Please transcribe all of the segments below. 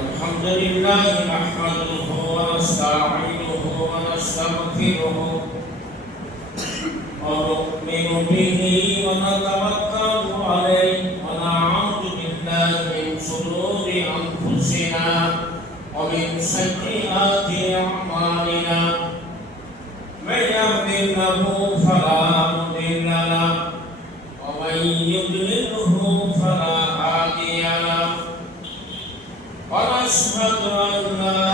الحمد لله نحمده ونستعينه ونستغفره ونؤمن به ونتوكل عليه ونعوذ بالله من شرور أنفسنا ومن سيئات أعمالنا من يهده الله فلا مضل له ومن يضلله فلا هادي له ونشهد أن لا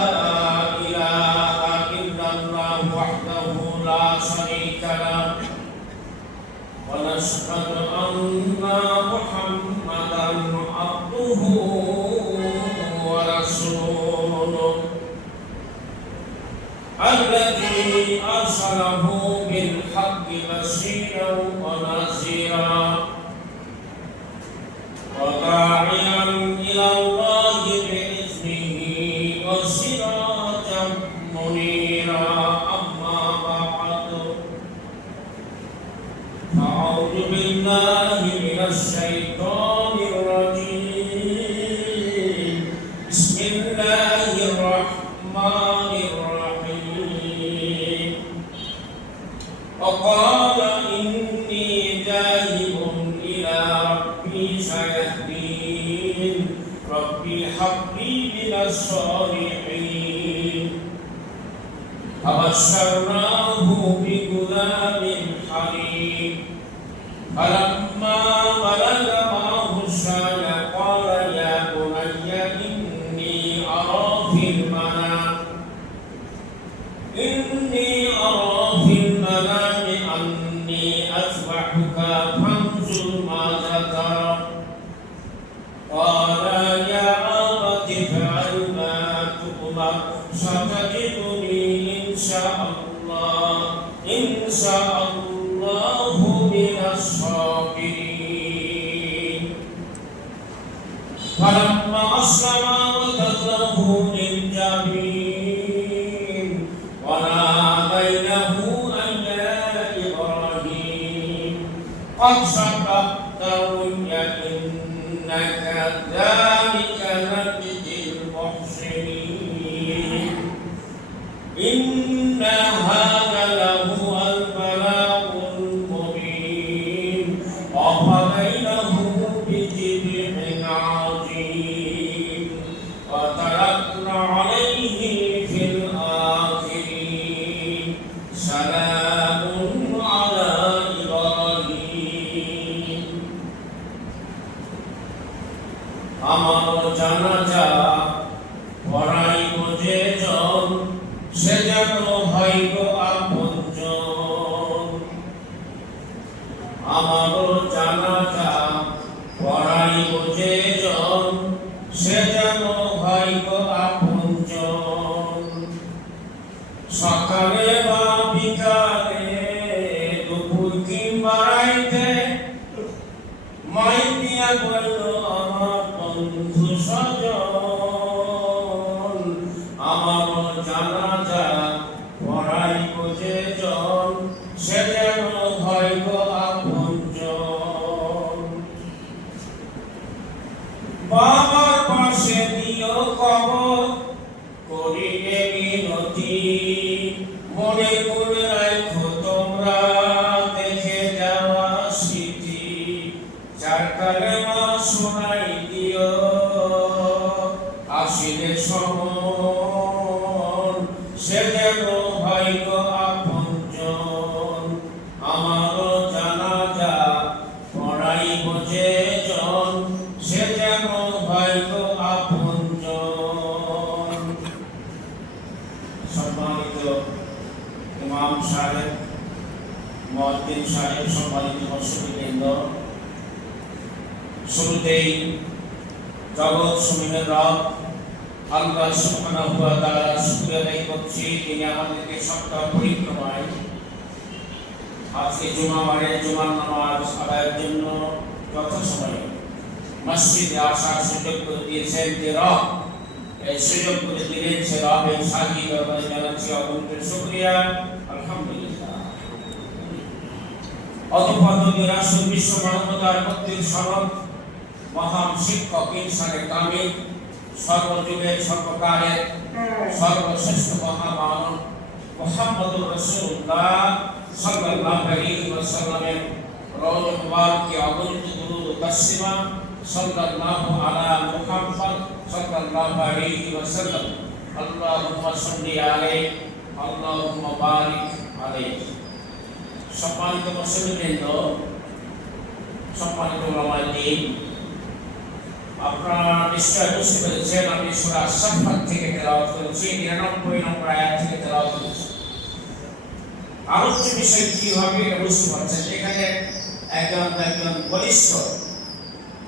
إله إلا الله وحده لا شريك له ونشهد أن محمدا عبده ورسوله الذي أرسله بالحق بشيرا ونذيرا وداعيا إلى الله بإذنه وسراجا منيرا أما بعد فأعوذ بالله من الشيطان الرجيم بسم الله الرحمن الرحيم وقال إني ذاهب إلى ربي سيهدين ربي هب لي من الصالحين فبشرناه بغلام حليم فلما بلغ معه السعي قال يا بني إني أرى في المنام أني أذبحك فانظر ماذا ترى قال يا أبت افعل ما تؤمر ستجدني إن شاء الله من الصابرين فلما أسلما وتله للجبين وناديناه أن يا إبراهيم قد صدقت الرؤيا إنا كذلك نجزي المحسنين إن هذا لهو البلاء المبين وفديناه بذبح عظيم وتركنا عليه في الآخرين سلام على إبراهيم আমার জানাজা পড়াইব যে জন সে যেন হইব আপনজন আমার জানাজা পড়াইব যে জন সে যেন হইব আপনজন সকালে বা বিকালে দুপুর কিংবা রাইতে মাইতিয়া বলল আমার বন্ধু সজন আমার জানাজা পড়াইব যে জন সে যেন হইব আপনজন বাবার পাশে দিও কবর করিলে মিনতি মনে করে রাখো তোমরা দেখে যাওয়া স্মৃতি যার কালেমা শোনাই দিও আসিলে সমন সে যেন হইল আপনজন আমার জানাজা পড়াইব যে জন সে যেন হইল আপনজন সম্মানিত ইমাম সাহেব মুয়াজ্জিন সাহেব সম্মানিত দর্শকবৃন্দ শুরুতেই জগৎ সমূহের রব আল্লাহ সুবহানাহু ওয়া তাআলার শুকরিয়া আদায় করছি তিনি আমাদেরকে সপ্তাহ পরিক্রমায় আজকে জুমাবারের জুমার নামাজ আদায়ের জন্য যথাসময়ে মসজিদে আসার সুযোগ করে দিয়েছেন যে রব এই সুযোগ করে দিলেন সে রবের শাহী দরবারে জানাচ্ছি অগণিত শুকরিয়া আলহামদুলিল্লাহ অতঃপর রাসূল বিশ্ব মানবতার মুক্তির সনদ মহান শিক্ষক ইনসানে কামিল, সর্বযুগের সর্বকালের সর্বশ্রেষ্ঠ মহামানব মুহাম্মদুর রাসূলুল্লাহ সাল্লাল্লাহু আলাইহি ওয়াসাল্লামের রওজা মুবারকে অগণিত দুরূদ ও তাসলিমা সাল্লাল্লাহু আলা মুহাম্মদ সাল্লাল্লাহু আলাইহি ওয়াসাল্লাম। আল্লাহুম্মা সাল্লি আলাইহি আল্লাহুম্মা বারিক আলাইহি। সম্মানিত মুসলিমবৃন্দ, সম্মানিত উলামায়ে দ্বীন, আপনারা নিশ্চয় বুঝতে পেরেছেন আমি সূরা সাফফাত থেকে তেলাওয়াত করেছি, 99 নম্বর আয়াত থেকে তেলাওয়াত করেছি। আলোচ্য বিষয় কি হবে এটা বুঝতে পারছেন। এখানে একজন বলিষ্ঠ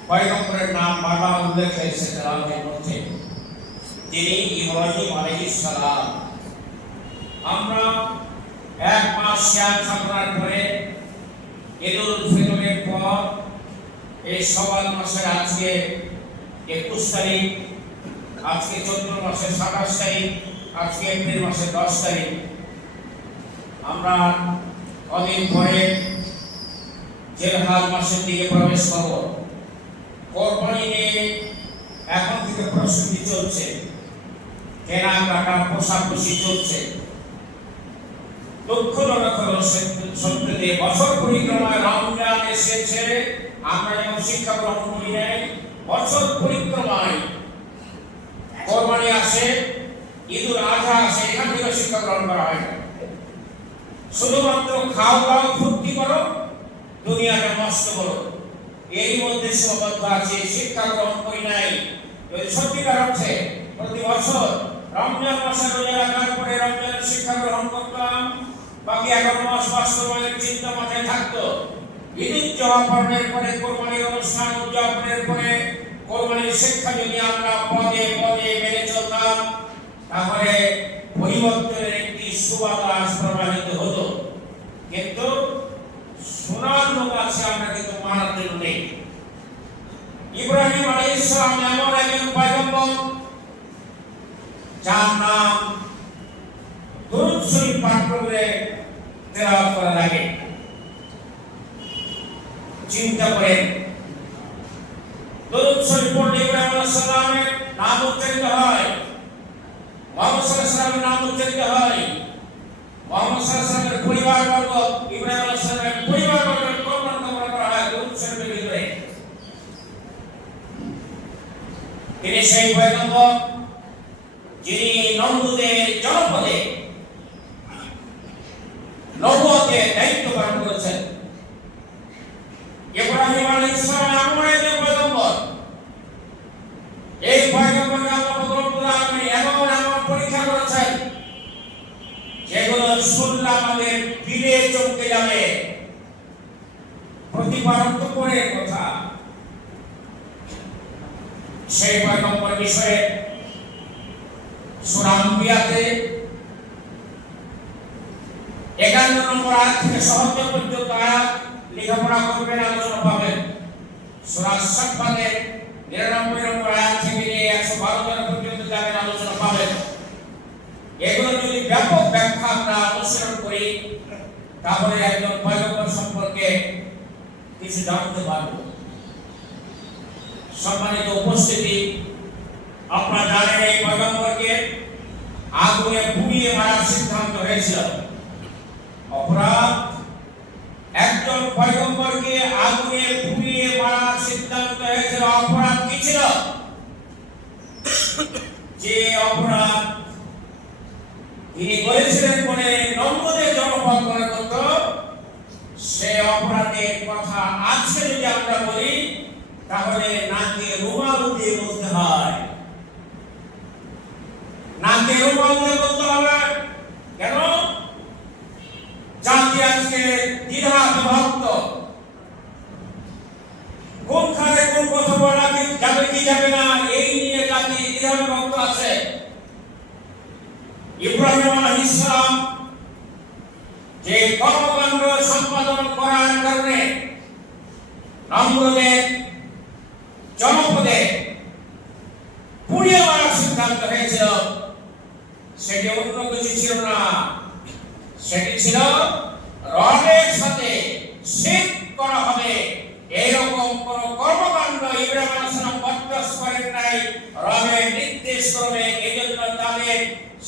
পয়গম্বরের নাম বারবার উল্লেখ হয়েছে তেলাওয়াতের মধ্যে, তিনি ইব্রাহিম আলাইহিস সালাম। আমরা এক মাস সিয়াম সাধনার পরে ঈদুল ফিতরের পর এই শাওয়াল মাসের আজকে 21 তারিখ, আজকে চৈত্র মাসের 27 তারিখ, আজকে এপ্রিল মাসের 10 তারিখ। আমরা কদিন পরে জিলহজ মাসের দিকে প্রবেশ করব। কোরবানি নিয়ে এখন থেকে প্রস্তুতি চলছে, কেনাকাটা পোশাকশি চলছে। দুঃখজনক হলো সত্য যে বছর পরিক্রমায় রমজান এসেছে, আমরা যেমন শিক্ষা গ্রহণ করি নাই, বছর পরিক্রমায় কোরবানি আসে, ঈদুল আযহা আসে, এখান থেকে শিক্ষা গ্রহণ করা হয় না। শুধুমাত্র খাও দাও ফুর্তি করো, দুনিয়াটা নষ্ট করো, এর মধ্যে সীমাবদ্ধ আছে, শিক্ষা গ্রহণ করি নাই। যদি সত্যিকার অর্থে প্রতি বছর রমজান মাসে রোজা রাখার পরে রমজানের শিক্ষা গ্রহণ করতাম, বাকি 11 মাস বাস্তবায়নের চিন্তা মাথায় থাকতো, ঈদ উদযাপনের পরে কোরবানির অনুষ্ঠান উদযাপনের পরে কোরবানির শিক্ষা যদি আমরা পদে পদে মেনে চলতাম, তাহলে পরিবর্তনের একটি সুবাতাস প্রবাহিত হতো। কিন্তু শোনার লোক আছে, আমরা কিন্তু মানার জন্য নেই। ইব্রাহিম আলাইহিস সালাম এমন একজন পয়গম্বর যার নাম দুরূদ শরীফ পাঠ করলে তেলাওয়াত করা লাগে। চিন্তা করেন, দুরূদ শরীফ পড়লে ইব্রাহিম আলাইহিস সালামের নাম উচ্চারিত হয়, মুহাম্মদ সাল্লাল্লাহু আলাইহি ওয়াসাল্লামের নাম উচ্চারিত হয়, মুহাম্মদ সাল্লাল্লাহু আলাইহি ওয়াসাল্লামের পরিবারবর্গ, ইব্রাহিম আলাইহিস সালামের পরিবারবর্গের কল্যাণ কামনা করা হয় দুরূদ শরীফের ভিতরে। তিনি সেই পয়গম্বর যিনি নমরুদের জনপদে নবুয়তের দায়িত্ব পালন করেছেন। ইব্রাহিম আলাইহিস সালাম এমন একজন পয়গম্বর, এই পয়গম্বরকে আল্লাহ রব্বুল আলামিন এমন পরীক্ষা করেছেন যেগুলো শুনলে আমাদের দিলে চমকে যাবে। প্রতিপালন করে কথা সেই পয়গম্বর বিষয়ে সূরা আম্বিয়াতে 51 নম্বর আয়াত থেকে 70 পর্যন্ত আয়াত লেখাপড়া করবেন, আলোচনা পাবেন। সূরা সাফফাতে 99 নম্বর আয়াত থেকে নিয়ে 112 পর্যন্ত যাবেন, আলোচনা পাবেন। এগুলো যদি ব্যাপক ব্যাখ্যা আমরা অনুসরণ করি, তাহলে একজন পয়গম্বর সম্পর্কে কিছু জানতে পারব। সম্মানিত উপস্থিতি, আপনারা জানেন এই পয়গম্বরকে আগুনে পুড়িয়ে মারার সিদ্ধান্ত হয়েছিল। অপরাধ, একজন পয়গম্বরকে আগুনে পুড়িয়ে মারার সিদ্ধান্ত হয়েছিল। অপরাধ কি ছিল? যে অপরাধ তিনি করেছিলেন বলে নমরুদের জনপদ মনে করত, সে অপরাধের কথা আজকে যদি আমরা বলি তাহলে নাকে রুমাল দিয়ে বলতে হয়। নাকে রুমাল দিয়ে বলতে হবে। কেন? জাতি আজকে দ্বিধা বিভক্ত, কোনখানে কোন কথা বলা যাবে কি যাবে না, এই নিয়ে জাতি দ্বিধা বিভক্ত আছে। ইব্রাহিম আলাইহিস সালাম যে কর্মকাণ্ড সম্পাদন করার কারণে নমরুদের জনপদে পুড়িয়ে মারার সিদ্ধান্ত হয়েছিল, সেটি অন্য কিছু ছিল না, সেটি ছিল রডের সাথে শিরক করা হবে এরকম কোন কর্মকাণ্ড ইব্রাহিম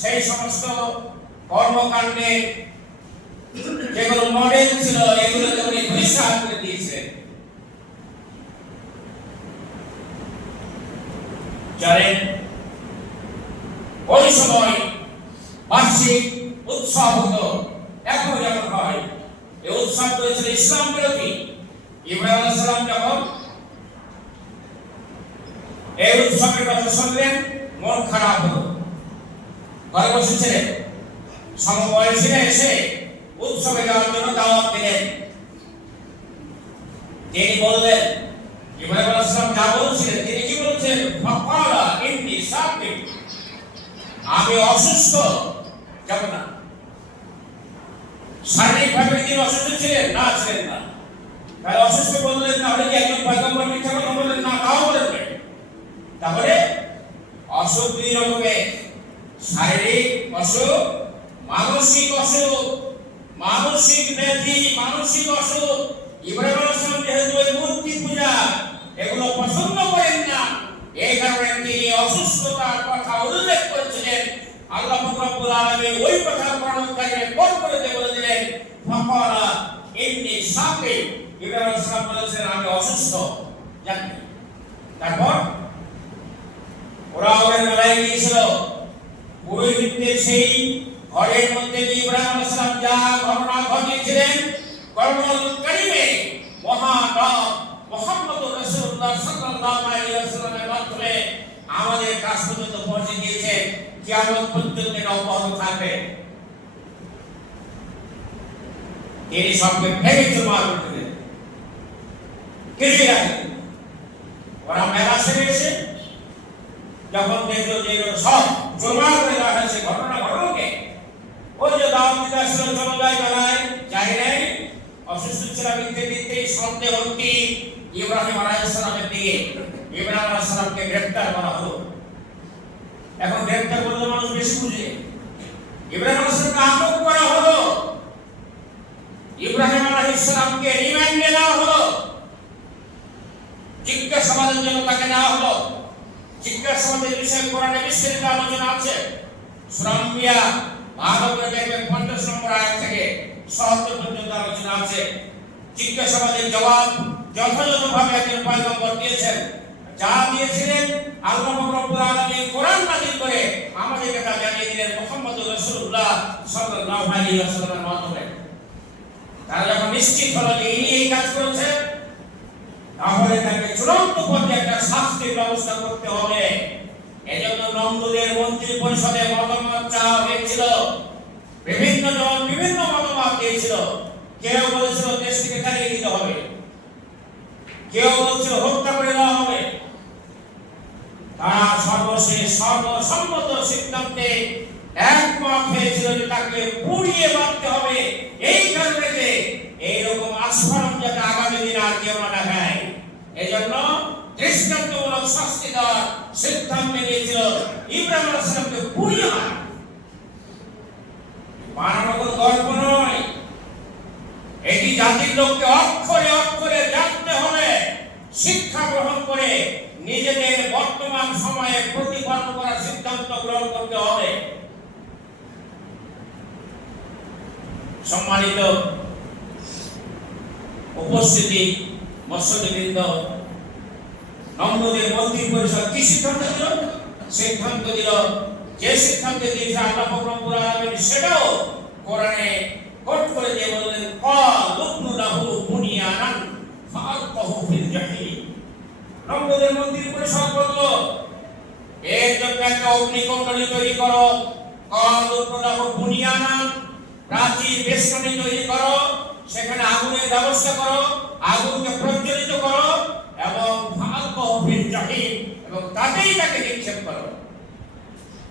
সেই সমস্ত কর্মকাণ্ডে যেগুলো মডেল ছিল এগুলোকে উনি পরিষ্কার করে দিয়েছেন। জানেন ওই সময় বার্ষিক উৎসব হতো, এখন যেমন হয়। এই উৎসব হয়েছিল ইসলাম বিরোধী। ইব্রাহিম আলাইহিস সালাম যখন এই উৎসবের কথা শুনলেন মন খারাপ হলো, ঘরে বসেছিলেন। সমবয়সীরা এসে উৎসবে যাওয়ার জন্য দাওয়াত দিলেন। তিনি বললেন, ইব্রাহিম আলাইহিস সালাম যা বলছিলেন তিনি কি বলছেন? ফাকালা ইন্নী সাকিম, আমি অসুস্থ, যাব না। শারীরিকভাবে তিনি অসুস্থ ছিলেন না? ছিলেন না। তাহলে অসুস্থ বললেন, তাহলে কি একজন পয়গম্বর মিথ্যা কথা বললেন? না, তাও বললেন। তাহলে অসুখ দুই রকমের, শারীরিক অসুখ, মানসিক অসুখ। মানসিক ব্যাধি, মানসিক অসুখ। ইব্রাহিম আলাইহিস সালাম যেহেতু ওই মূর্তি পূজা এগুলো পছন্দ করেন না, এই কারণে তিনি অসুস্থতার কথা উল্লেখ করেছিলেন। আল্লাহ রাব্বুল আলামিন ওই কথা বর্ণনাকারী কোট করে দিয়ে বলে দিলেন, ফাকালা ইন্নী সাকিম। ইব্রাহিম আলাইহিস সালাম বলেছেন আমি অসুস্থ, জানেন। তারপর ওরা ওদের লড়াই গিয়েছিল পুরোহিতদের সেই ঘরের মধ্যে ইব্রাহিম আলাইহিস সালাম যা ঘটনা ঘটিয়েছিলেন, কোরআনুল কারীমে মহানবী মুহাম্মদুর রাসূলুল্লাহ সাল্লাল্লাহু আলাইহি ওয়াসাল্লামের মাধ্যমে আমাদের কাছ পর্যন্ত পৌঁছে গিয়েছে। কিয়ামত পর্যন্ত এটা অব্যাহত থাকবে। তিনি সবকে ভেঙে চুরমার করে দিলেন, কিছুই রাখেন। ওরা মেলা সেরে এসে যখন দেখলো যে সব চুরমার করে দেওয়া হয়েছে, ঘটনা ঘটলো কে? ওই যে দাওয়াত দিতে আসলে চলো যাই বেলায় যাই নাই, অসুস্থ ছিল দিতে সন্দেহ হতি ইব্রাহিম আলাইহিস সালামের দিকে। ইব্রাহিম আলাইহিস সালামকে গ্রেফতার করা হলো। এখন গ্রেফতার করলে মানুষ বেশি বুঝে। ইব্রাহিম আলাইহিস সালামকে আটক করা হলো, ইব্রাহিম আলাইহিস সালামকে রিমান্ডে নেওয়া হলো, জিজ্ঞাসাবাদের জন্য তাকে নেওয়া হলো। জিজ্ঞাসাবাদের বিষয়ে কোরআনে বিস্তারিত আলোচনা আছে। সূরা আম্বিয়া ভালো করে দেখবেন 50 নম্বর আয়াত থেকে 70 পর্যন্ত আলোচনা আছে। জিজ্ঞাসাবাদের জবাব যথাযথভাবে একজন পয়গম্বর দিয়েছেন। যা দিয়েছিলেন আল্লাহ রাব্বুল আলামিন কোরআন নাযিল করে আমাদেরকে তা জানিয়ে দিলেন মুহাম্মদুর রাসূলুল্লাহ সাল্লাল্লাহু আলাইহি ওয়াসাল্লামের মাধ্যমে। তারা যখন নিশ্চিত হলো যে ইনি এই কাজ করেছেন, তাহলে তাকে চূড়ান্ত পর্যায়ে একটা শাস্তির ব্যবস্থা করতে হবে। এজন্য নমরুদের মন্ত্রী পরিষদে মতামত চাওয়া হয়েছিল। বিভিন্ন জন বিভিন্ন মতামত দিয়েছিল। কেউ বলেছিল দেশ থেকে তাড়িয়ে দিতে হবে, কেউ বলেছিল হত্যা করে দেওয়া হবে। তারা সর্বশেষ সর্বসম্মত সিদ্ধান্তে একমত হয়েছিল যে তাকে পুড়িয়ে মারতে হবে। এই কারণে যে এইরকম আস্ফালন যাতে আগামী দিন আর কেউ না দেখায়, এজন্য দৃষ্টান্তমূলক শাস্তি দেওয়ার সিদ্ধান্ত নিয়েছিল। ইব্রাহিম আলাইহিস সালামকে পুড়িয়ে মারানো কোনো গল্প নয়। এটি জাতির লোককে অক্ষরে অক্ষরে জানতে হবে, শিক্ষা গ্রহণ করে নিজেদের বর্তমান সময়ে প্রতিপালন করার সিদ্ধান্ত গ্রহণ করতে হবে। সম্মানিত উপস্থিতি মৎস্যজীবৃন্দ, নমরুদের মন্ত্রী পরিষদ কি সিদ্ধান্ত দিল? সিদ্ধান্ত দিল যে সিদ্ধান্ত দিয়েছে আল্লাহ রাব্বুল আলামিন, সেটাও কোরআনে কোট করে দিয়ে বললেন, ক্বালু লাহু বুনিয়ানান ফাআলকাহু ফিল জাহিম। নমরুদের মন্ত্রী পরিষদ বলল, এর জন্য একটা অগ্নিকুণ্ডলী তৈরি করো। ক্বালু লাহু বুনিয়ানান, প্রাচীর বেষ্টনী তৈরি করো, সেখানে আগুনের ব্যবস্থা করো, আগুনকে প্রজ্বলিত করো এবং ফাআলকাহু ফিল জাহিম, এবং তাতেই তাকে নিক্ষেপ করো।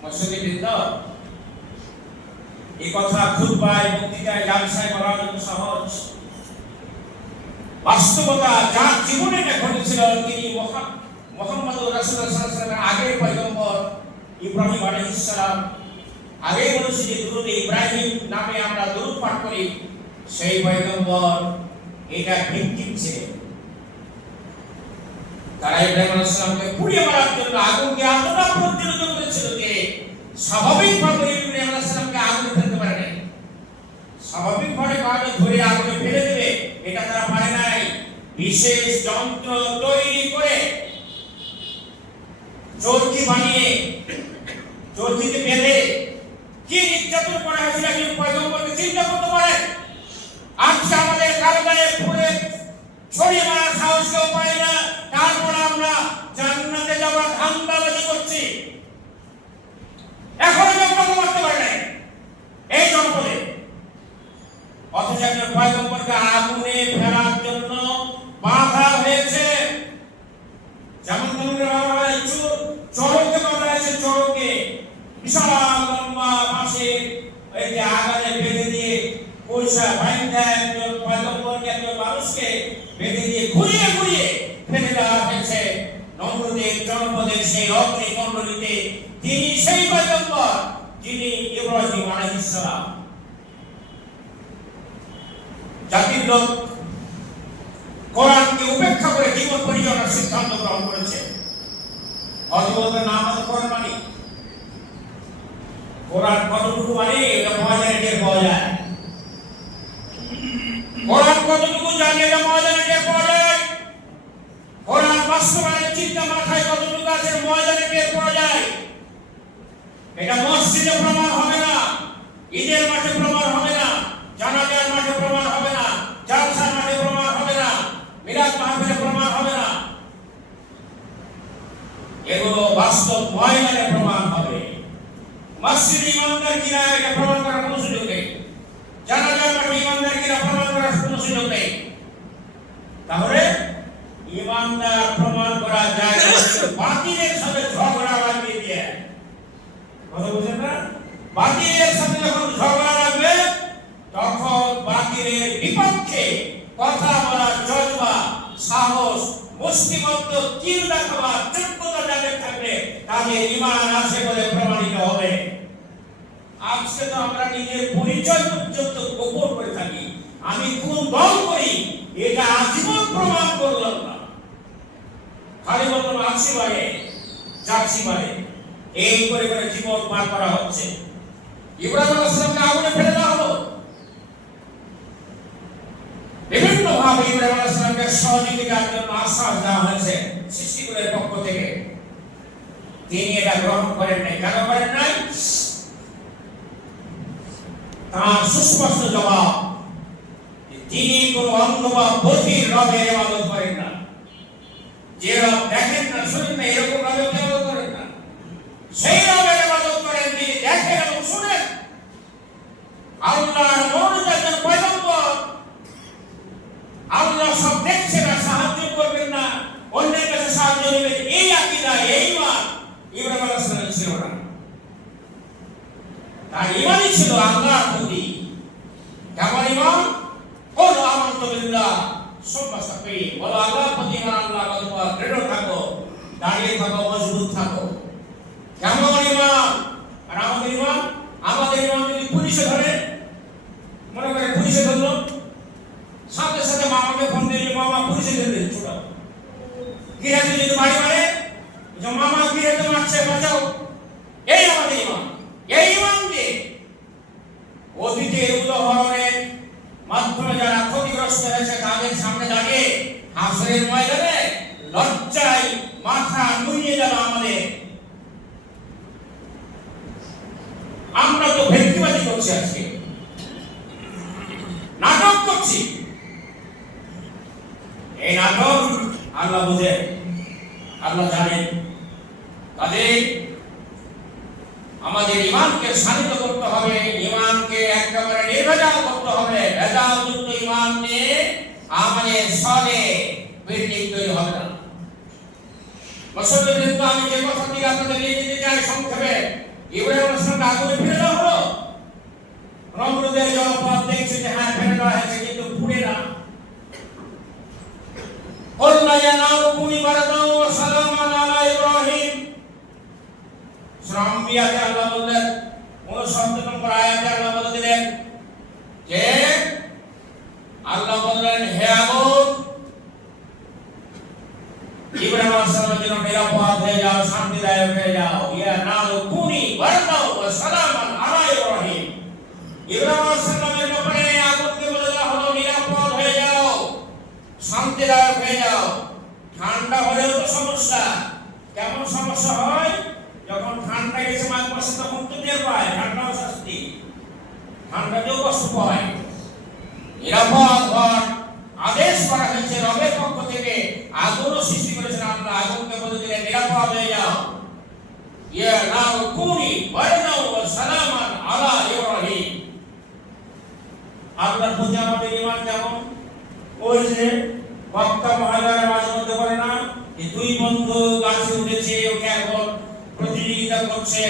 মৎস্যজীবৃন্দ, এই কথা খুতবায়, বক্তৃতায়, জালসায় বলা যত সহজ, বাস্তবতা যার জীবনে এটা ঘটেছিল, তিনি মুহাম্মদুর রাসূলুল্লাহ সাল্লাল্লাহু আলাইহি ওয়াসাল্লামের আগের পয়গম্বর ইব্রাহিম আলাইহিস সালাম। আগে বলেছি যে দুরূদ ইব্রাহিম নামে আমরা দুরূদ পাঠ করি, সেই পয়গম্বর এটা ভিকটিম ছিলেন। তারা ইব্রাহিম আলাইহিস সালামকে পুড়িয়ে মারার জন্য আগুনকে এতটা প্রজ্বলিত করেছিল যে স্বাভাবিকভাবে করে ধরে আগুনে ফেলে দেবে, এটা তারা পারে নাই। বিশেষ যন্ত্র তৈরি করে চরকি বানিয়ে চরকিতে বেঁধে কি নির্যাতন করা হয়েছিল একজন পয়গম্বরকে চিন্তা করতে পারেন। আজকে আমাদের কারবারে পুরে ছড়িয়ে মারার সাহস কেউ পায় না, তারপর আমরা জান্নাতে যাওয়ার ধান্দাবাজি করছি। এখনো কেউ কথা বলতে পারে নাই এই জনপদে, অথচ একজন পয়গম্বরকে আগুনে ফেলার জন্য বাধা হয়েছে। যেমন চড়কে বাধা হয়েছে, চড়কে বিশাল লম্বা পাশে আগুনে বেঁধে দিয়ে পয়সা বাইন্ধা একজন পয়গম্বরকে একজন মানুষকে বেঁধে দিয়ে ঘুরিয়ে ঘুরিয়ে ফেলে দেওয়া হয়েছে নমরুদের জনপদের সেই অগ্নিকুণ্ডলিতে। তিনি সেই পয়গম্বর যিনি ইব্রাহিম আলাইহিস সালাম। জাতির লোক কোরআনকে উপেক্ষা করে জীবন পরিচালনার সিদ্ধান্ত গ্রহণ করেছে। অথবা নাম কোরআন মানে কোরআন কতটুকু মানে এটা ময়দানে টের পাওয়া যায়। কোরআন কতটুকু জানি এটা ময়দানে টের পাওয়া যায়। কোরআন বাস্তবায়নের চিন্তা মাথায় কতটুকু আছে ময়দানে টের পাওয়া যায়। এটা মসজিদে প্রমাণ হবে না, ঈদের মাঠে প্রমাণ হবে না, জানাজার মাঠে প্রমাণ হবে না, জালসার মাঠে প্রমাণ হবে না, মিলাদ মাহফিলে প্রমাণ হবে না। এগুলো বাস্তব ময়দানে প্রমাণ হবে। মসজিদ ইমানদার কিনা এটা প্রমাণ করার কোনো সুযোগ নেই, জানাজার মাঠে ইমানদার কিনা প্রমাণ করার কোনো সুযোগ নেই। তাহলে ইমানদার প্রমাণ করা যায় বাতিলের সাথে ঝগড়া লাগিয়ে দিয়ে। কথা বুঝেন না? বাতিলের সাথে যখন ঝগড়া লাগবে তখন বাতিলের বিপক্ষে কথা বলার জজবা, সাহস, মুষ্টিবদ্ধ তীর দেখাবার যোগ্যতা যাদের থাকবে তাদের ঈমান আছে বলে প্রমাণিত হবে। আজকে তো আমরা নিজের পরিচয় পর্যন্ত গোপন করে থাকি। আমি কোন দল করি এটা আজীবন প্রমাণ করলাম না, খালি বললাম আছি বারে যাচ্ছি বারে, এই করে করে জীবন পার করা হচ্ছে। ইব্রাহিম আলাইহিস সালামকে আগুনে ফেলে দেওয়া হলো। বিভিন্ন ভাবে ইব্রাহিম আলাইহিস সালামকে সহযোগিতার জন্য আশ্বাস দেওয়া হয়েছে সৃষ্টিকুলের পক্ষ থেকে। তিনি এটা গ্রহণ করেন নাই। কেন করেন নাই? তার সুস্পষ্ট জবাব, তিনি কোন অন্ধ বা বধির রবের ইবাদত করেন না। যে রব দেখেন না, শুনেন না, এরকম রবের ইবাদত করেন না। সেই রবের ইবাদত করেন যিনি দেখেন এবং শুনেন। আল্লাহর মনোনীত একজন পয়গম্বর, আল্লাহ সব দেখছেন আর সাহায্য করবেন না, অন্যের কাছে সাহায্য নেবেন, এই আকীদা, এই ঈমান ইব্রাহিম আলাইহিস সালামের ছিল না। তার ঈমানই ছিল আল্লাহর প্রতি। কেমন ঈমান? বলো আমানতু বিল্লাহ সুম্মা ইসতাকিম। বলো আল্লাহর প্রতি ঈমান আল্লাহ তোমার দৃঢ় থাকো, দাঁড়িয়ে থাকো, মজবুত থাকো। কেমন ঈমান? আর আমাদের ঈমান, আমাদের ঈমান যদি পুলিশে ধরে, মনে করে পুলিশে ধরলো, সাথে সাথে মামাকে ফোন দিলে মামা পুলিশে ধরে ছোট গিরাতে যদি বাড়ি মারে, যে মামা গিরাতে মারছে বাঁচাও, এই আমাদের ঈমান। এই ঈমান দিয়ে অতীতের উদাহরণের মাধ্যমে যারা ক্ষতিগ্রস্ত হয়েছে তাদের সামনে দাঁড়িয়ে হাসরের ময়দানে লজ্জায় মাথা নুইয়ে গেল আমাদের। আমরা তো ভেটকিবাজি করছি, আজকে নাটক করছি। এই নাটক আল্লাহ বুঝেন, আল্লাহ জানেন। কাজে আমাদের ঈমানকে শানিত করতে হবে, ঈমানকে একেবারে নির্ভেজাল করতে হবে। ভেজালযুক্ত ঈমান নিয়ে আমাদের সলে বিল্ডিং তৈরি হবে না। মুসলমানদের, আমি যে কথাটি আপনাদের নিয়ে যেতে চাই সংক্ষেপে, ইব্রাহিম আলাইহিস সালামকে আগুনে ফেলে দেওয়া হলো। নমরুদের জনপদ দেখছে যে হ্যাঁ ফেলে দেওয়া হয়েছে, কিন্তু পুড়ে না। قُلْنَا يَا نَارُ كُونِي بَرْدًا وَسَلَامًا عَلَى إِبْرَاهِيمَ। সূরা আম্বিয়াতে আল্লাহ বললেন, 59 নম্বর আয়াতে আল্লাহ বলে দিলেন যে আল্লাহ বললেন, হে আগুন, ইব্রাহিম আলাইহিস সালামের জন্য নিরাপদ হয়ে যাও, শান্তিদায়ক হয়ে যাও। ইয়া নারু কুনি বারদাও ওয়া সালামান আলা ইব্রাহিম। ইব্রাহিম আলাইহিস সালামের ব্যাপারে আগুনকে বলে দেওয়া হয়ে যাও। ঠান্ডা হলেও তো সমস্যা। কেমন সমস্যা হয়? যখন ঠান্ডা গেছে মাঝে মাসে তখন তো টের পায় ঠান্ডাও শাস্তি, ঠান্ডাতেও কষ্ট পায়। নিরাপদ ঘর আদেশ করা হয়েছে রবের পক্ষ থেকে। আগুনও সৃষ্টি করেছেন আল্লাহ, আগুনকে বলে দিলেন নিরাপদ হয়ে যাও। ইয়া নারু কুনি বারদাও ওয়া সালামান আলা ইব্রাহিম। আল্লাহর প্রতি আমাদের ঈমান কেমন? ওই যে মক্কা মহল্লার মাঝে মধ্যে বলে না যে দুই বন্ধু গাছে উঠেছে, ওকে এখন প্রতিযোগিতা করছে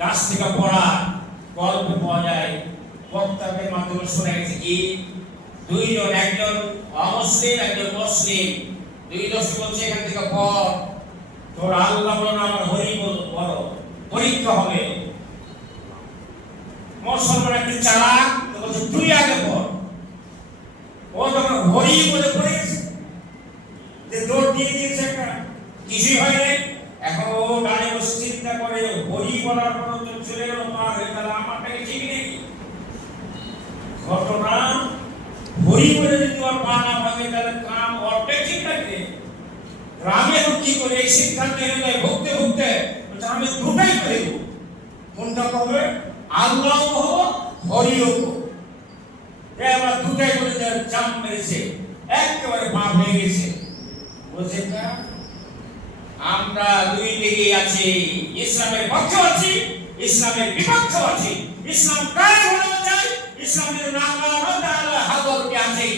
গাছ থেকে পড়া। গল্প পাওয়া যায়, বক্তাদের মাধ্যমে শোনা গেছে কি দুইজন, একজন অমুসলিম একজন মুসলিম, দুই দোষী বলছে এখান থেকে পড়, তোর আল্লাহ বলো না আমার হরি বলো, পরীক্ষা হবে। মুসলমান একটু চালাক, তো বলছে তুই আগে পড়। ও যখন হরি বলে পড়ে গেছে, যে দৌড় দিয়ে দিয়েছে একটা, কিছুই হয় নাই। এখন ও গাড়ি বসে চিন্তা করে হরি বলার পর চলে গেল পার হয়ে, তাহলে আমারটাকে ঠিক নেই। ঘটনা হরি বলে যদি তোমার পা না ভাঙে তাহলে কাম অর্ধেক ঠিক থাকে। আমি এখন কি করি, এই সিদ্ধান্ত নিয়ে ভুগতে ভুগতে আমি দুটাই করে দেবো। কোনটা করবে? আল্লাহ হবো, হরিও হবো। এবার দুটাই করে জাম মেরেছে, একেবারে পা হয়ে গেছে। বুঝছেন না? আমরা দুই দিকে আছি, ইসলামের পক্ষে আছি, ইসলামের বিপক্ষে আছি। ইসলাম কায়েম হতে চাই, ইসলামের হাতকে আছে।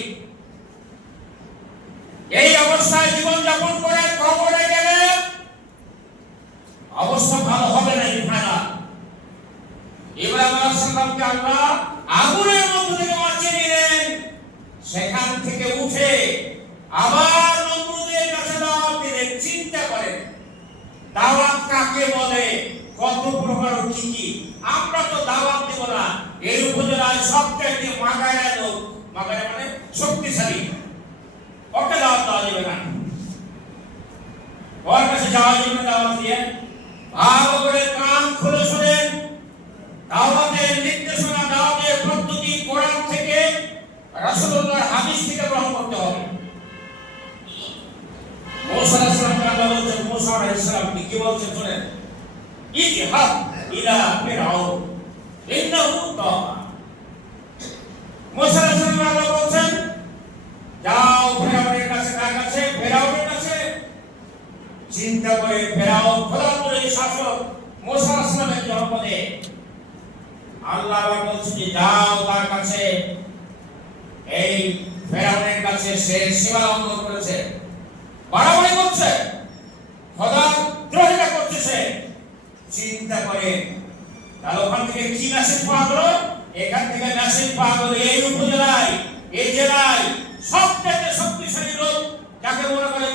এই অবস্থায় জীবন যাপন করে কবরে গেলে অবস্থা ভালো হবে না। ইব্রাহিম আলাইহিস সালামকে আল্লাহ আগুনের মধ্যে থেকে বাঁচিয়ে নিলেন। সেখান থেকে উঠে আবার নমরুদের কাছে দাওয়াত দিলেন। চিন্তা করেন দাওয়াত কাকে বলে, কত প্রকার কি কি। আমরা তো দাওয়াত দেব না, এই উপজেলায় সবচেয়ে মাগায়া লোক, মাগায়া মানে শক্তিশালী, ওকে দাওয়াত দেওয়া যাবে না। ওর কাছে যাওয়ার জন্য দাওয়াত দিয়ে ভালো করে কান খুলে শোনেন। দাওয়াতের নির্দেশনা, দাওয়াতের পদ্ধতি কোরআন থেকে, রাসূলুল্লাহর হাদিস থেকে গ্রহণ করতে হবে। মুসা আলাইহিস সালামকে আল্লাহ বলেছেন, মুসা আলাইহিস সালাম কি বলছেন শুনেন, ইযহাব ইলা ফিরআউন ইন্নাহু তাগা। মুসা আলাইহিস সালাম আল্লাহ বলেছেন যাও ফিরআউনের কাছে। কার কাছে? ফিরআউনের কাছে। চিন্তা করে ফিরআউন খোদাতুল শাসক, মুসা আলাইহিস সালামের জনপদে। আল্লাহ বলছেন যে যাও তার কাছে। এই ফিরআউনের কাছে সে সীমা লঙ্ঘন করেছে, বাড়াবাড়ি করছে, খোদা দ্রোহিতা করতেছে। চিন্তা করে তাহলে ওখান থেকে কি মেসেজ পাওয়া গেল? এখান থেকে মেসেজ পাওয়া গেল এই উপজেলায়, এই জেলায় সবচেয়ে শক্তিশালী লোক যাকে মনে করে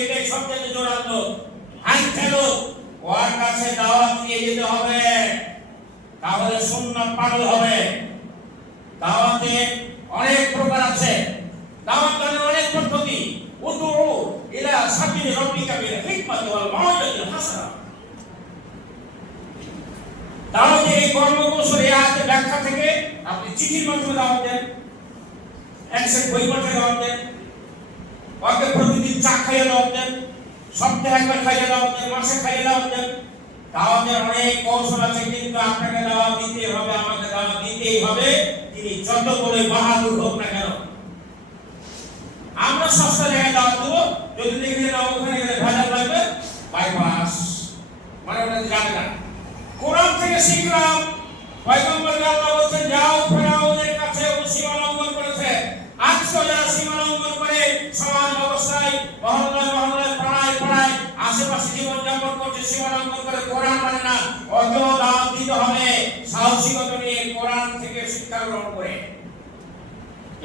এটাই সবচেয়ে জোরালো লোক, আইনটা লোক, ওর কাছে দাওয়াত নিয়ে যেতে হবে। তাহলে সুন্নাত পাগল হবে। দাওয়াতে অনেক প্রকার আছে, দাওয়াত দেওয়ার অনেক পদ্ধতি। উদউ ইলা সাবিলি রাব্বিকা বিল হিকমাতি ওয়াল মাউইজাতিল হাসানা। দাওয়াতের এই কর্মকৌশল এই আয়াতের ব্যাখ্যা থেকে আপনি চিঠির মাধ্যমে দাওয়াত দেন, একসেট বই পড়ে দাওয়াত দেন, ওকে প্রতিদিন চা খাইয়ে দাওয়াত দেন, সপ্তাহে একবার খাইয়ে দাওয়াত দেন, মাসে খাইয়ে দাওয়াত দেন। দাওয়াতের অনেক কৌশল আছে, কিন্তু আপনাকে দাওয়াত দিতে হবে, আমাকে দাওয়াত দিতেই হবে, তিনি যত বড় বাহাদুর হোক না কেন। আমরা সস্তা জায়গায় দাওয়াত দেবো, যদি দেখি না ওখানে গেলে ভেজাল লাগবে, বাইপাস মানে ওটা যাবে না। কোরআন থেকে শিখলাম, পয়গম্বর আল্লাহ বলেছেন যাও ফেরাউনের কাছে, ও সীমা লঙ্ঘন করেছে। আজকে যারা সীমা লঙ্ঘন করে সমাজ ব্যবস্থায়, মহল্লায় মহল্লায়, পাড়ায় পাড়ায় আশেপাশে জীবন যাপন করছে, সীমা লঙ্ঘন করে, কোরআন মানে না, অত দাওয়াত দিতে হবে সাহসিকতা নিয়ে, কোরআন থেকে শিক্ষা গ্রহণ করে।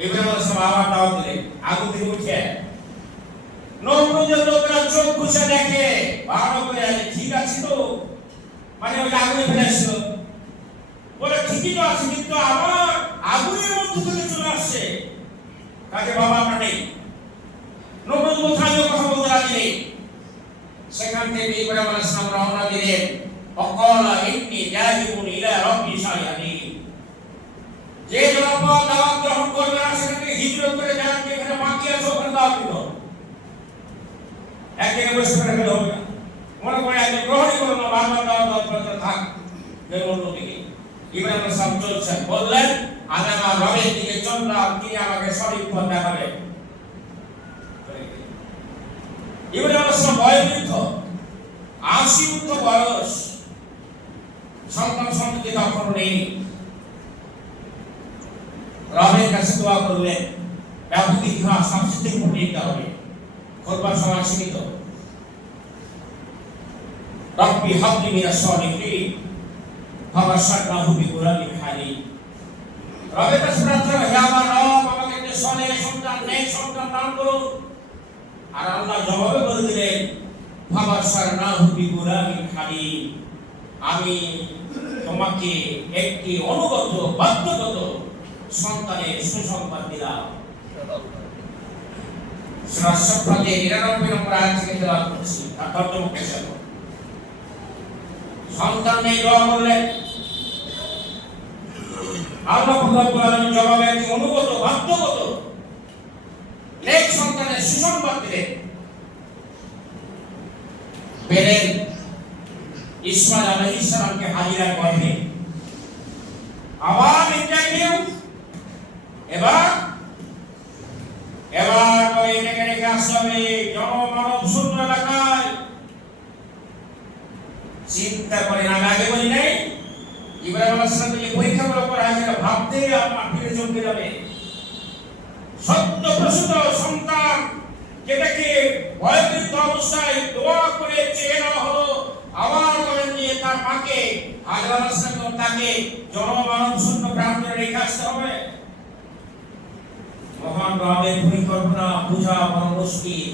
ইব্রাহিম আলাইহিস সালাম আবার দাওয়াত দিলেন, আগুন থেকে উঠে নমরুদের লোকেরা চোখ খুঁজে দেখে, ভালো করে আছে, ঠিক আছে তো, মানে ওই আগুনে ফেলে আসলো, বলে ঠিকই তো আছে, কিন্তু আবার আগুনের মধ্যে থেকে চলে আসছে। কাকে বাবা আমরা নেই, নমরুদ কোথায় কথা বলতে রাজি নেই। সেখান থেকে ইব্রাহিম আলাইহিস সালাম রওনা দিলেন। অকালা ইন্নী জাহিবুন ইলা রাব্বি সাইয়ানি। যে জনপদ দাওয়াত গ্রহণ করবে না সেখানে হিজরত করে যান, যেখানে বাকি আছে ওখানে দাওয়াত দিতে হবে। এক জায়গায় বসে করে গেলে হবে না। মনে করে একজন গ্রহণই করো না, বারবার দাওয়াত থাক অন্যদিকে। ইব্রাহিম আলাইহিস চলছেন, বললেন আমি আমার রবের দিকে চললাম, তিনি আমাকে সঠিক পথ দেখাবেন। ইব্রাহিম আলাইহিস বয়োবৃদ্ধ, ৮০ ঊর্ধ্ব বয়স, সন্তান সন্ততি তখন নেই। রবের কাছে দোয়া করলেন, ব্যাপক ইতিহাস সবচেয়ে উপনীত হবে, খোদবার সময় সীমিত। রব্বি হাবলি মিনাস সালিহিন ফাবাশশারনাহু বিগুলামিন হালিম। রবের কাছে প্রার্থনা, হে আমার রব, আমাকে একটা সালেহ সন্তান, নেক সন্তান দান করুন। আর আল্লাহ জবাবে বলে দিলেন, ফাবাশশারনাহু বিগুলামিন হালিম, আমি তোমাকে একটি অনুগত বাধ্যগত সন্তানের সুসংবাদ দিলাম। সূরা আশ-শাফাতে ৯৯ নম্বর আয়াত থেকে তেলাওয়াত করছি, তার তর্জমা পেশ করব। সন্তান নেই দোয়া করলেন, আল্লাহ রাব্বুল আলামিন জবাবে একটি অনুগত বাধ্যগত নেক সন্তানের সুসংবাদ দিলেন। পেলেন ইসমাঈল আলাইহিস সালামকে হাজিরা গর্ভে। আবার ইন্টারভিউ, এবার করে এটাকে রেখে আসতে হবে জনমানব শূন্য এলাকায়। চিন্তা করেন, আমি আগে বলি নাই ইব্রাহিম আলাইহিস সালামকে যে পরীক্ষাগুলো করা হয় সেটা ভাবতে আপনার ফিরে চমকে যাবে। সদ্য প্রসূত সন্তান যেটাকে বয়োবৃদ্ধ অবস্থায় দোয়া করে চেয়ে নেওয়া হলো, আবার করেন নিয়ে তার মাকে হাজরা আলাইহিস সালাম তাকে জনমানব শূন্য প্রান্তরে রেখে আসতে হবে। মহান রবের পরিকল্পনা বোঝা বড় মুশকিল।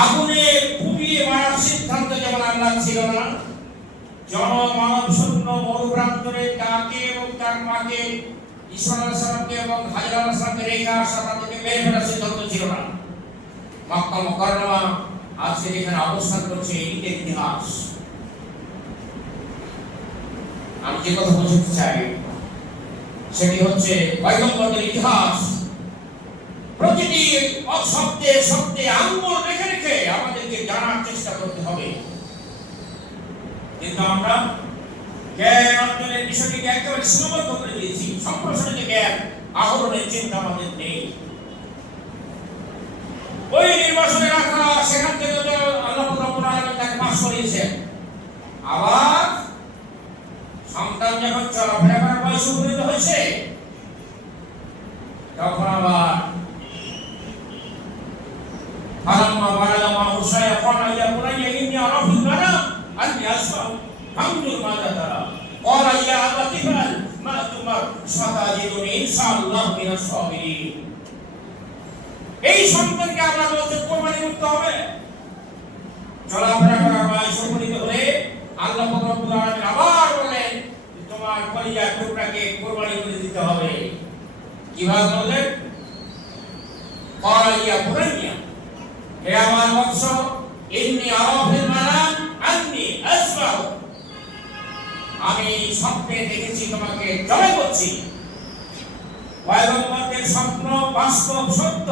আগুনে পুড়িয়ে মারার সিদ্ধান্ত যেমন আল্লাহ ছিল না, জনমানব শূন্য মরুপ্রান্তরে তাকে এবং তার মাকে ঈসা আলাইহিস সালামকে এবং হাজরা আলাইহিস সালামকে রেখে আসা, তাদেরকে মেরে ফেলার সিদ্ধান্ত ছিল না। মক্কা মুকাররমা আজকে যেখানে অবস্থান করছে, এটার ইতিহাস। আমি যে কথা বলতে চাই সেটি হচ্ছে পয়গম্বরদের ইতিহাস। প্রতিটি শব্দে শব্দে আঙ্গুল রেখে রেখে আমাদেরকে জানার চেষ্টা করতে হবে। কিন্তু আমরা জ্ঞান অর্জনের বিষয়টিকে একেবারে সীমাবদ্ধ করে দিয়েছি। সম্প্রসারিত জ্ঞান আহরণের চিন্তা আমাদের নেই। ওই নির্বাচনে রাখা, সেখান থেকে তো আল্লাহ রাব্বুল আলামিন তাকে পাস করিয়েছেন। আবার সন্তান যখন চলাফেরা করার বয়স উপনীত হয়েছে, তখন আবার ফালাম্মা বালাগা মা'হু সা'য়া ক্বালা ইয়া বুনাইয়া ইন্নী আরা ফিল মানাম আন্নী আসমা'ু ফানজুর মাযা তারা ক্বালা ইয়া আবাতি ইফআল মা তু'মার সাতাজিদুনি ইনশাআল্লাহু মিনাস সাবিরিন। এই সন্তানকে আমরা বলতে কোরবানি করতে হবে। চলাফেরা করার বয়স উপনীত হলে আল্লাহ রাব্বুল আলামিন আবার বলেন, তোমার কলিজার টুকরাকে কোরবানি করে দিতে হবে। কিভাবে বললেন? ক্বালা ইয়া বুনাইয়া, হে আমার বৎস, ইন্নী আরা ফিল মানাম আন্নী আসবাহু, আমি স্বপ্নে দেখেছি তোমাকে জবাই করছি। পয়গম্বরদের স্বপ্ন বাস্তব সত্য।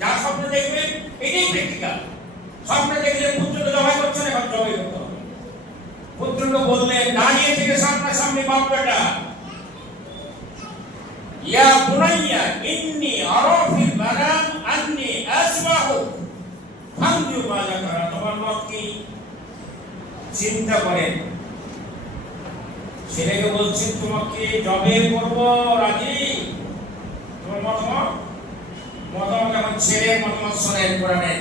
যার স্বপ্ন দেখবেন এটাই প্র্যাকটিক্যাল। স্বপ্নে দেখলে পুত্রকে জবাই করছেন, এখন জবাই করতে হবে। পুত্রকে বললেন দাঁড়িয়ে থেকে সামনাসামনি বাপ বেটা, ইয়া বুনাইয়া ইন্নী আরা ফিল মানাম আন্নী আসবাহু ফানজুর মাযা তারা, তোমার মত কি? চিন্তা করেন। ছেলেকে বলছেন তোমাকে জবে করব, রাজি? তোমার মতামত এখন ছেলের মতামত শোনেন কোরআনে।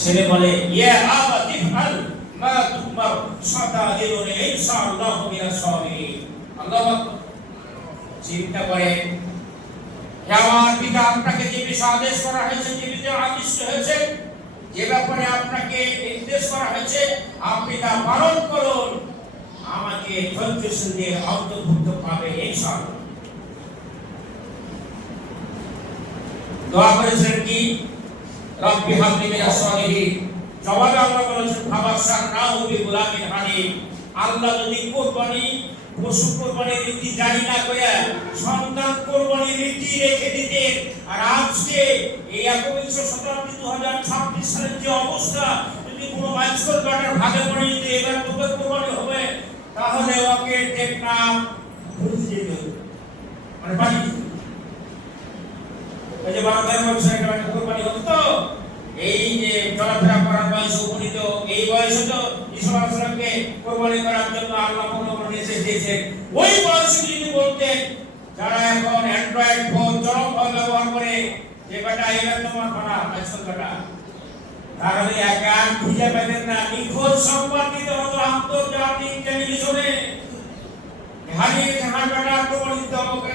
ছেলে বলে ইয়া আবাতি ইফআল মা তু'মার সাতাজিদুনি ইনশাআল্লাহু মিনাস সাবিরিন। আল্লাহু আকবার। চিন্তা করেন, হে আমার পিতা, আপনাকে যে বিষয় আদেশ করা হয়েছে, যে বিষয়ে আদিষ্ট হয়েছে, যে ব্যাপারে আপনাকে নির্দেশ করা হয়েছে, আপনি তা পালন করুন। আমাকে ধৈর্যশীলদের অন্তর্ভুক্ত পাবে ইনশাআল্লাহ। দোয়া করেছেন কি? রব্বি হাবলি মিনাস সালিহিন। জবাবে আল্লাহ বলেছেন ফাবাশশারনাহু বিগুলামিন হালিম। আল্লাহ যদি কুরবানি পশু কোরবানির রীতি জারি না করে সন্তান কোরবানির রীতি রেখে দিতেন। আর আজকে এই একবিংশ শতাব্দী 2026 সালের যে অবস্থা, যদি কোনো মাইক্রো কাটার ভাগে পড়ে যদি এবার তোকে কোরবানি হবে, তাহলে ওকে টেকনাফ ঘুরতে যেতে হবে, মানে বাড়ি এই যে 12-13 বছরের একটা কোরবানি হতো তো, এই যে চলাফেরা করার বয়স উপনীত, এই বয়সে তো ঈসা আলাইহিস সালামকে কোরবানি করার জন্য আল্লাহ কোরবানি নির্দেশ দিয়েছেন। ওই বয়সে যদি বলতেন যারা এখন অ্যান্ড্রয়েড ফোন চরমভাবে ব্যবহার করে, যে বেটা এটা তোমার খানা আজকাল বেটা, তাহলে একা খুঁজে পেতেন না। নিখোঁজ সম্পর্কিত হতো আন্তর্জাতিক টেলিভিশনে, হারিয়ে খানার বেটা কোরবানি দিতে হবে,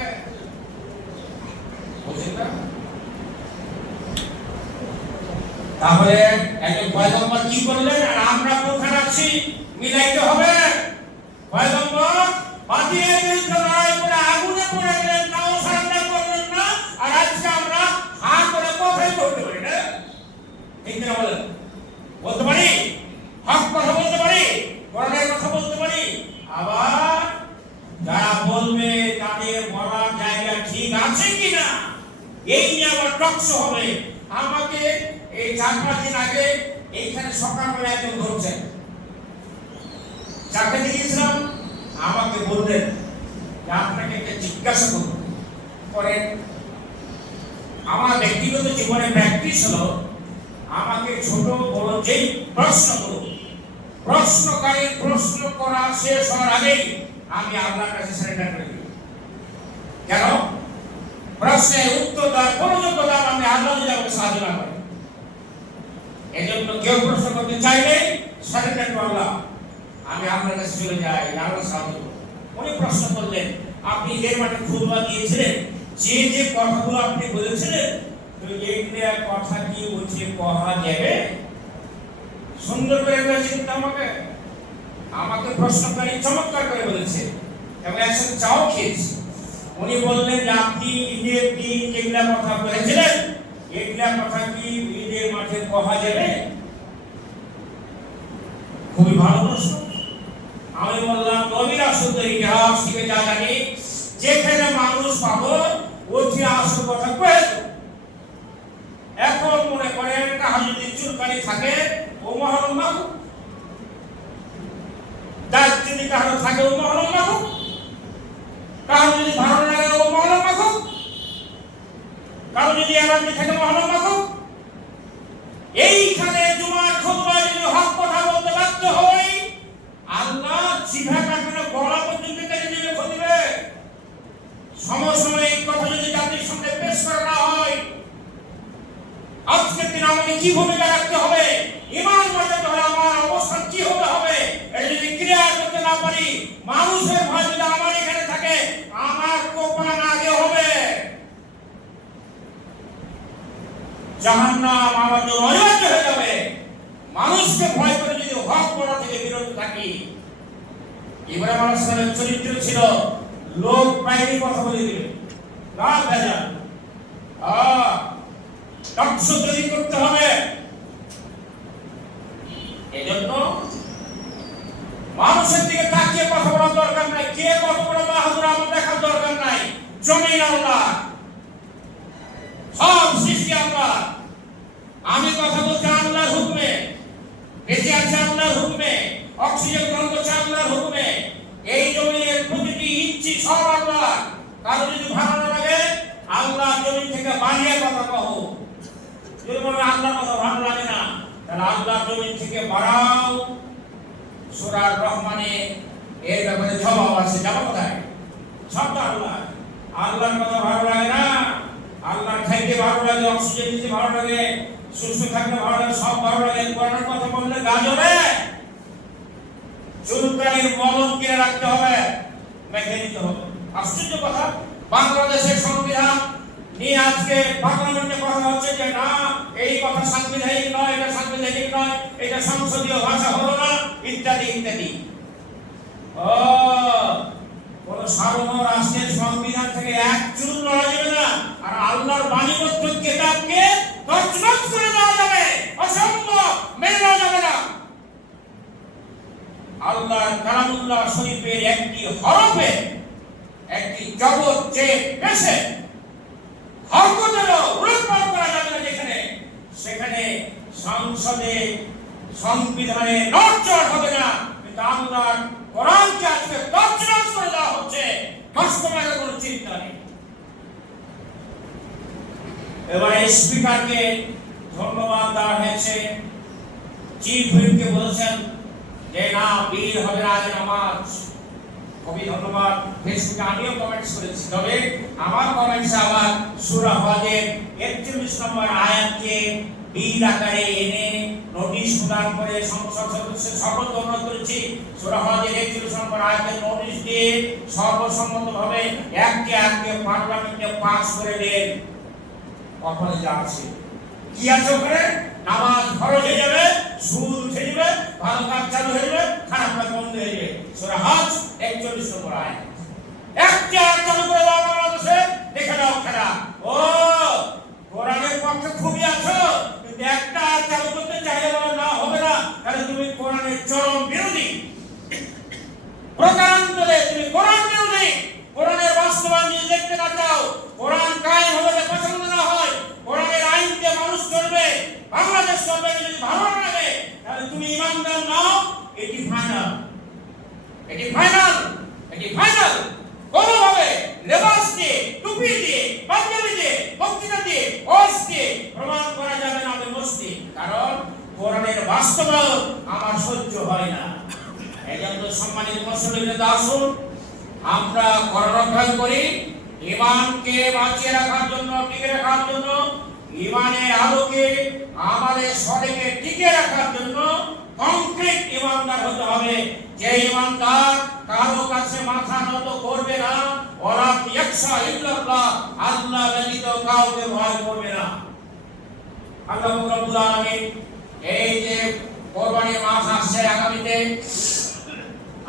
বুঝলেন না? তাহলে একজন পয়গম্বর কি করলেন আর আমরা কোথায় আছি মিলাইতে হবে। পয়গম্বর বাতিলের বিরুদ্ধে লড়াই করে আগুনে পড়ে গেলেন, তাও সারেন্ডার করলেন না। আর আজকে আমরা হা করে কথাই বলতে পারি না, ঠিক না বলেন? বলতে পারি, হক কথা বলতে পারি, করণের কথা বলতে পারি। আবার যারা বলবে তাদের বলার জায়গা ঠিক আছে কিনা এই নিয়ে আবার টকশো হবে। আমাকে এই 4-5 দিন আগে এইখানে সকালবেলা একজন ধরছেন, যাকে দিয়েছিলাম, আমাকে বললেন যে আপনাকে একটা জিজ্ঞাসা করেন। আমার ব্যক্তিগত জীবনে প্র্যাকটিস হলো আমাকে ছোট বড় যেই প্রশ্ন করুন, প্রশ্নকারীর প্রশ্ন করা শেষ হওয়ার আগেই আমি আল্লাহর কাছে সারেন্ডার করে দিই। কেন? প্রশ্নের উত্তর দেওয়ার কোনো যোগ্যতা আমি আল্লাহ যদি আমাকে সাহায্য না করে। এজন্য কেউ প্রশ্ন করতে চাইলে সারেন্ডার টু আল্লাহ, আমি আপনার কাছে চলে যাই, আল্লাহ সাহায্য। উনি প্রশ্ন করলেন, আপনি এর মাঠে খুতবা দিয়েছিলেন, যে যে কথাগুলো আপনি বলেছিলেন, তো এইগুলা কথা কি বলছে কহা যাবে? সুন্দর করে বলেছেন কিন্তু আমাকে প্রশ্নকারী চমৎকার করে বলেছে এবং একসাথে চাও খেয়েছি। উনি বললেন যে আপনি ঈদের দিন যেগুলা কথা বলেছিলেন, এগুলা কথা কি ঈদের মাঠে কহা যাবে? খুবই ভালো প্রশ্ন। আমি বললাম, নবী রাসূলদের ইতিহাস থেকে যা জানি, যেখানে মানুষ পাবো ওই আসল কথা কয়ে। এখন মনে করেন কাহার যদি চুলকানি থাকে ও মহরম মাখুক, দাঁত যদি কাহার থাকে ও মহরম মাখুক, কাহার যদি ভালো লাগে ও মহরম মাখুক, কারো যদি অ্যালার্জি থাকে মহরম মাখুক। এইখানে জুমার খুতবায় যদি হক কথা বলতে বাধ্য হই, আল্লাহ জিভা কাটানো গলা পর্যন্ত কেটে দিবে, খতিবে। সমসাময়িক কথা যদি জাতির সামনে পেশ করা না হয়, আজকের দিন আমাকে কি ভূমিকা রাখতে হবে, ইমান বাঁচাতে হলে আমার অবস্থান কি হবে, এটা যদি ক্লিয়ার করতে না পারি, মানুষের ভয় যদি আমার এখানে থাকে, আমার কোপান আগে হবে, জাহান্নাম আমার জন্য অনিবার্য হয়ে যাবে। মানুষকে ভয় করে যদি হক বলা থেকে বিরত থাকি। ইব্রাহিম আলাইহিস সালামের চরিত্র ছিল লোক বাইরে কথা বলে দিবে, রাত ভেজা টকশো তৈরি করতে হবে। এজন্য মানুষের দিকে তাকিয়ে কথা বলার দরকার নাই, কে কত বড় বাহাদুর আমার দেখার দরকার নাই। জমিন আল্লাহ, সব সৃষ্টি আল্লাহ। আমি কথা বলছি আল্লাহর হুকুমে, বেঁচে আছে আল্লাহর হুকুমে, অক্সিজেন গ্রহণ করছে আল্লাহর হুকুমে। এই জমিনের প্রতিটি ইঞ্চি সব আল্লাহ। কারো যদি ভালো না লাগে, আল্লাহ জমিন থেকে বাড়িয়ে কথা কহো। যদি মনে আল্লাহর কথা ভালো লাগে না, তাহলে আল্লাহ জমিন থেকে বাড়াও। সূরা রহমানে এর ব্যাপারে জবাব আছে, যাবো কোথায়? সব আল্লাহ। আল্লাহর কথা ভালো লাগে না, আল্লাহর খাইতে ভালো লাগে, অক্সিজেন দিতে ভালো লাগে, সুস্থ থাকতে ভালো লাগে, সব ভালো লাগে। কোরআনের কথা বললে গাজ হবে, চুলকানির মলম কিনে রাখতে হবে, মেখে নিতে হবে। আশ্চর্য কথা, বাংলাদেশের সংবিধান নিয়ে আজকে পার্লামেন্টে কথা হচ্ছে যে না, এই কথা সাংবিধানিক নয়, এটা সাংবিধানিক নয়, এটা সংসদীয় ভাষা হলো না, ইত্যাদি ইত্যাদি। কোন সার্বভৌম রাষ্ট্রের সংবিধান থেকে এক চুল লড়া যাবে না, আর আল্লাহর বাণীবদ্ধ কিতাবকে তছনছ করে দেওয়া যাবে, অসম্ভব, মেনে নেওয়া যাবে না। আল্লাহ কালামুল্লাহ শরীফের একটি হরফে একটি জগৎ যে পেছে হরকতেরও উলটপালট করা যাবে না, যেখানে সেখানে সংসদে সংবিধানে নড়চড় হবে না। কিন্তু আল্লাহ কোরআনকে আজকে তছনছ করে দেওয়া হচ্ছে, বাস্তবায়নের কোনো চিন্তা নেই। এবারে স্পিকারকে ধন্যবাদ দেওয়া হয়েছে, চিফ হুইপকে বলেছেন যে না বিল হবে না, আগে নামাজ। খুবই ধন্যবাদ। ফেসবুকে আমিও কমেন্টস করেছি, তবে আমার কমেন্টসে আবার সূরা হজের 41 নম্বর আয়াতকে বিল আকারে এনে নোটিশ প্রদান করে সংসদ সদস্যের শপথ গ্রহণ করেছি। সূরা হজের 41 নম্বর আয়াতের নোটিশ দিয়ে সর্বসম্মতভাবে এককে পার্লামেন্টে পাস করে দেন। ওখানে যা আছে কি আছে, ওখানে নামাজ ফরজ হয়ে যাবে, সুদ উঠে যাবে, ভালো কাজ চালু হয়ে যাবে, খারাপ কাজ বন্ধ হয়ে যাবে। সূরা হজ 41 নম্বর আয়াত। একটা চালু করে দাও বাংলাদেশে, দেখে দাও খেলা। ও কোরআনের পক্ষে খুবই আছো, কিন্তু একটা চালু করতে চাইলে বলো না, হবে না, তাহলে তুমি কোরআনের চরম বিরোধী। প্রকারান্তরে তুমি কোরআন বিরোধী। কোরআনের বাস্তবায়ন যদি দেখতে না চাও, কোরআন কায়েম হবে যে পছন্দ না হয়, কোরআনের আইন দিয়ে মানুষ চলবে, বাংলাদেশ চলবে, যদি ভালো না লাগে তাহলে তুমি ইমানদার নাও। এটি ফাইনাল, এটি ফাইনাল, এটি ফাইনাল। কোনোভাবে লেবাস দিয়ে, টুপি দিয়ে, পাঞ্জাবি দিয়ে, বক্তৃতা দিয়ে, ওয়াজ দিয়ে প্রমাণ করা যাবে না আমি মুসলিম, কারণ কোরআনের বাস্তবায়ন আমার সহ্য হয় না। এই জন্য সম্মানিত মুসলিমরা আসুন, আমরা কোরআন অধ্যয়ন করি ঈমানকে বাঁচিয়ে রাখার জন্য, টিকে রাখার জন্য, ঈমানের আলোকে আমাদের সড়কে টিকে রাখার জন্য কংক্রিট ঈমানদার হতে হবে। যে ঈমানদার কারো কাছে মাথা নত করবে না, ওয়ালা ইয়াখশা ইল্লাল্লাহ, আল্লাহ ব্যতীত কাউকে ভয় করবে না। আল্লাহ রাব্বুল আলামিন এই যে কোরবানির মাস আসছে আগামীতে,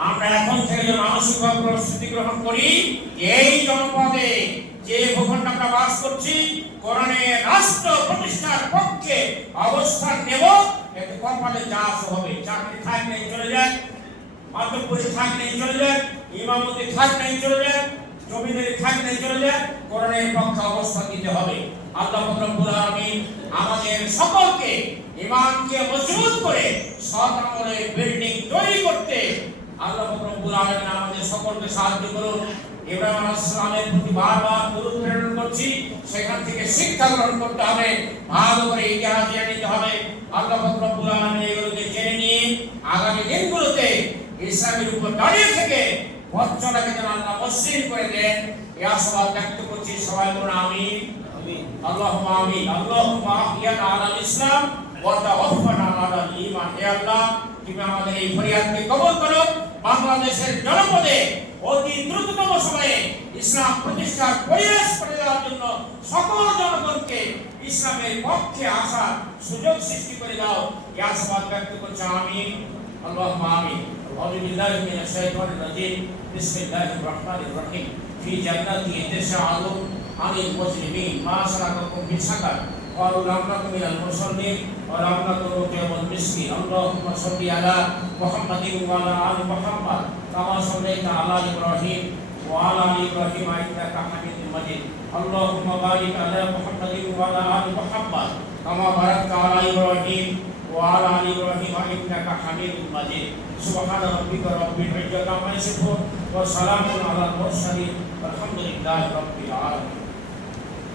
আমরা এখন থেকে যে মানসিকভাবে প্রস্তুতি গ্রহণ করি, এই জনপদে যে ভূখণ্ডে আমরা বাস করছি কোরআনের রাষ্ট্র প্রতিষ্ঠার পক্ষে অবস্থান নেব। এতে কপালে যা হবে, চাকরি থাক নেই চলে যায়, মাতব্বরি থাক নেই চলে যায়, ইমামতি থাক নেই চলে যায়, জমিদারি থাক নেই চলে যায়, কোরআনের পক্ষে অবস্থান নিতে হবে। আল্লাহ রাব্বুল আলামিন আমাদের সকলকে ঈমানকে মজবুত করে সৎ আমলের বিল্ডিং তৈরি করতে আল্লাহ রাব্বুল আলামিন আমাদের সকলকে সাহায্য করুন। ইব্রাহিম আলাইহিস সালামের প্রতি বারবার দরুদ প্রেরণ করছি, সেখান থেকে শিক্ষা গ্রহণ করতে হবে, ভালো করে ইতিহাস জেনে নিতে হবে। আল্লাহ রাব্বুল আলামিন এগুলোকে জেনে নিয়ে আগামী দিনগুলোতে ইসলামের উপর দাঁড়িয়ে থেকে বচ্চনাকে যেন আল্লাহ মসৃণ করে দেন, এই আশাবাদ ব্যক্ত করছি। সবাই বলুন আমিন, আল্লাহুম্মা আমিন। আল্লাহুম্মা আহইয়ানা আলাল ইসলাম ওয়া তাওয়াফানা আলাল ঈমান। হে আল্লাহ, তুমি আমাদের এই ফরিয়াদকে কবুল করো। বাংলাদেশের জনপদে অতি দ্রুততম সময়ে ইসলাম প্রতিষ্ঠার পরিবেশ করে দেওয়ার জন্য সকল জনগণকে ইসলামের পক্ষে আসার সুযোগ সৃষ্টি করে দাও, এই আশাবাদ ব্যক্ত করছি। আমিন, আল্লাহুম্মা আমিন। আউযু বিল্লাহি মিনাশ শাইতানির রাজীম। বিসমিল্লাহির রাহমানির রাহিম। ফি জান্নাতি ইয়াতাশাআলুন আনিল মুজরিমিন মা সালাকাকুম ফি সাকার قالوا لم نكن من المصلين ولم نكن نطعم المسكين اللهم صل على محمد وعلى ال محمد كما صليت على ابراهيم وعلى ال ابراهيم انك حميد مجيد اللهم بارك على محمد وعلى ال محمد كما باركت على ابراهيم وعلى ال ابراهيم انك حميد مجيد سبحان ربك رب العزة عما يصفون وسلام على المرسلين والحمد لله رب العالمين.